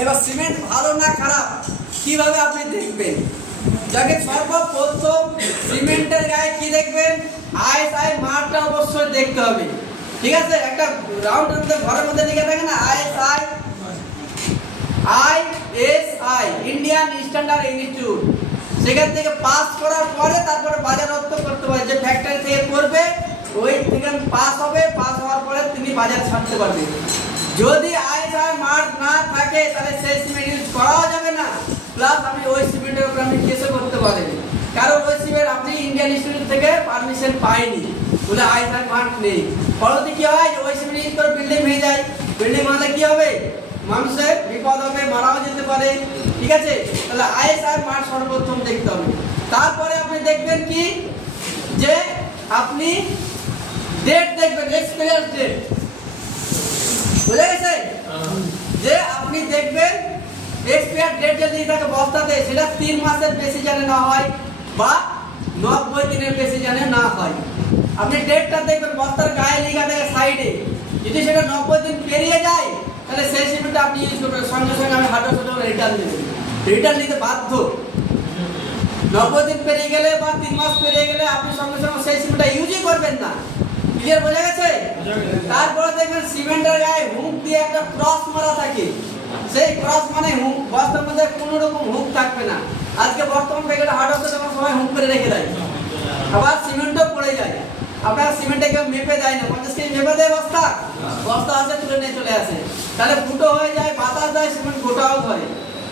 এবার সিমেন্ট ভালো না খারাপ কিভাবে আপনি দেখবেন? যাকে সর্বপ্রথম সিমেন্টের গায়ে কি দেখবেন? আইএসআই মার্কটা অবশ্যই দেখতে হবে। ঠিক আছে, একটা রাউন্ডের মধ্যে ঘরের মধ্যে লিখে থাকে না আইএসআই ইন্ডিয়ান স্ট্যান্ডার্ড ইনস্টিটিউট। সেখান থেকে পাস করার পরে তারপরে বাজারত্ব করতে পারে, যে ফ্যাক্টরি থেকে করবে ওই থেকে পাস হবে, পাস হওয়ার পরে তিনি বাজার ছাড়তে পারবেন। যদি আইএসআই মার্ক না থাকে তাহলে সেই সিমেন্ট ইউজ করাও যাবে না, প্লাস আপনি ওই সিমেন্টের উপর আপনি কেসও করতে পারেন, কারণ ওই সিমেন্ট আপনি ইন্ডিয়ান ইনস্টিটিউট থেকে পারমিশন পাইনি বলে আইএসআই মার্ক নেই। ফলতে কি হয়, ওই সিমেন্ট ইউজ করে বিল্ডিং হয়ে যায়, বিল্ডিং হলে কি হবে, মানুষের বিপদ হবে, মারাও যেতে পারে। ঠিক আছে, তাহলে আইএসআই মার্ক সর্বপ্রথম দেখতে হবে। তারপরে আপনি দেখবেন কি, যে আপনি ডেট দেখবেন, এক্সপায়ার ডেট। বুঝা গেছে? যে আপনি দেখবেন এক্সপায়ার ডেট যদি থাকে বস্তাতে, সেটা 3 মাসের বেশি যেন না হয় বা 90 দিনের বেশি যেন না হয়। আপনি ডেটটা দেখবেন বস্তার গায়ে লেখা থাকে সাইডে, যদি সেটা 90 দিন পেরিয়ে যায় তাহলে সেই সিমেন্টটা আপনি ইউজ করবেন, সঙ্গে সঙ্গে আমি 100% রিটার্ন দেবেন, রিটার্ন নিতে বাধ্য। 90 দিন পেরিয়ে গেলে বা 3 মাস পেরিয়ে গেলে আপনি সঙ্গে সঙ্গে সেই সিমেন্টটা ইউজই করবেন না। ক্লিয়ার? বোঝা গেছে? তারপরে দেখবেন সিমেন্টের গায়ে হুক দিয়ে একটা ক্রস মারা থাকে, সেই ক্রস মানে হুক, বস্তার মধ্যে কোনো রকম হুক থাকবে না। আজকে বর্তমান প্যাকেটে হার্ডওয়্যার যখন সবাই হুক করে রেখে দেয়, আবার সিমেন্টও পড়ে যায়। আপনার সিমেন্টে কেউ মেপে দেয় না, 50 কেজি মেপে দেয় বস্তা, বস্তা আসে তুলে নিয়ে চলে আসে, তাহলে ফুটো হয়ে যায়, বাতাস দেয়, সিমেন্ট গোটাও ধরে।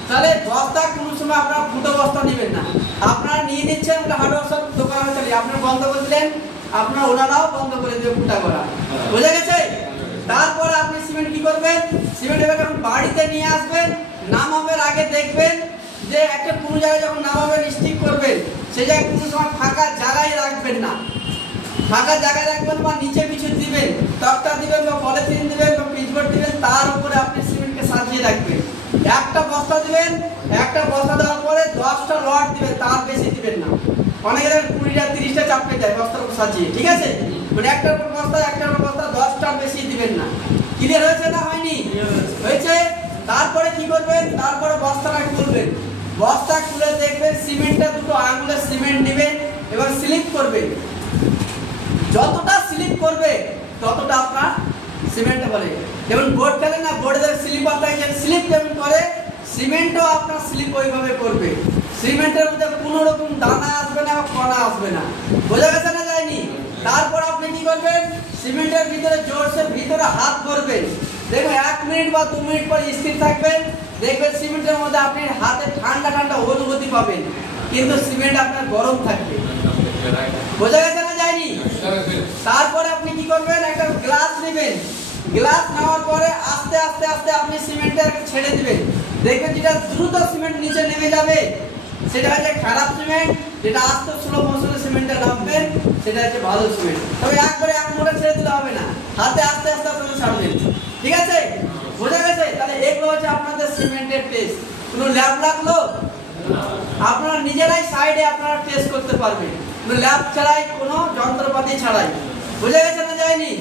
তাহলে বস্তা কোনো সময় আপনারা ফুটো বস্তা নেবেন না, আপনারা নিয়ে নিচ্ছেন হার্ডওয়্যার দোকানে চলে, আপনারা বন্ধ করে দিলেন, আপনার ওনারাও বন্ধ করে দেবে ফুটা করা। বুঝা গেছে? তারপরে আপনি সিমেন্ট কি করবেন, সিমেন্ট এবার বাড়িতে নিয়ে আসবেন, নামাবের আগে দেখবেন যে একটা কোনো জায়গায় যখন নামাবেন স্টিক করবেন, সেই জায়গায় কোনো সময় ফাঁকা জায়গায় রাখবেন না, ফাঁকা জায়গায় রাখবেন বা নিচে কিছু দিবেন, তক্তা দিবেন বা পলিথিন দিবেন বা পিচবোর্ড দিবেন, তার উপরে আপনি সিমেন্টকে সাজিয়ে রাখবেন। একটা বস্তা দিবেন, একটা বস্তা দেওয়ার পরে 10টা লট দিবেন, তার বেশি দিবেন না। অনেকে 20টা 30টা চাপে যায় বস্তার উপর সাজিয়ে। ঠিক আছে, মানে একটার উপর বস্তা, একটার উপর বস্তা, 10টার বেশি দিবেন না। ক্লিয়ার হয়েছে না হয়নি? হয়েছে। তারপরে কি করবেন, তারপরে বস্তাটা খুলবেন, বস্তা খুলে দেখবেন সিমেন্টটা দুটো আঙুলের সিমেন্ট নেবেন এবং স্লিপ করবেন, যতটা স্লিপ করবে ততটা আপনার সিমেন্ট বলে। যেমন বোর্ড খেলে না, বোর্ডে স্লিপ আপনার স্লিপ যেমন করে, সিমেন্টও আপনার স্লিপ ওইভাবে করবে। সিমেন্টের মধ্যে কোনো রকম দানা আসবে না, কণা আসবে না। বোঝা গেছে না যায়নি? তারপর আপনি কি করবেন, সিমেন্টের ভিতরে জোরসে ভিতরে হাত ভরবেন, দেখবেন 1 মিনিট বা 2 মিনিট পর স্থির থাকবেন, দেখবেন সিমেন্টের মধ্যে আপনি হাতে ঠান্ডা ঠান্ডা অনুভূতি পাবেন, কিন্তু সিমেন্ট আপনার গরম থাকবে। বোঝা গেছে না যায়নি? তারপরে আপনি কি করবেন, একটা গ্লাস নেবেন, গ্লাস নেওয়ার পরে আস্তে আস্তে আস্তে আপনি সিমেন্টটা ছেড়ে দিবেন, দেখবেন যেটা দ্রুত সিমেন্ট নিচে নেমে যাবে সেটা হচ্ছে খারাপ সিমেন্ট, যেটা আস্তে স্লো মোশনে সিমেন্টটা নামবেন সেটা হচ্ছে ভালো সিমেন্ট। তবে একবারে এক মোড়ে ছেড়ে দিলে হবে না, হাতে আস্তে আস্তে আস্তে ছাড়বেন। ঠিক আছে? বোঝা গেছে? তাহলে এগুলো হচ্ছে আপনাদের সিমেন্টের টেস্ট। কোনো ল্যাব লাগলো? আপনারা নিজেরাই সাইডে আপনারা টেস্ট করতে পারবেন, কোনো ল্যাব ছাড়াই, কোনো যন্ত্রপাতি ছাড়াই। বোঝা গেছে না যায়নি?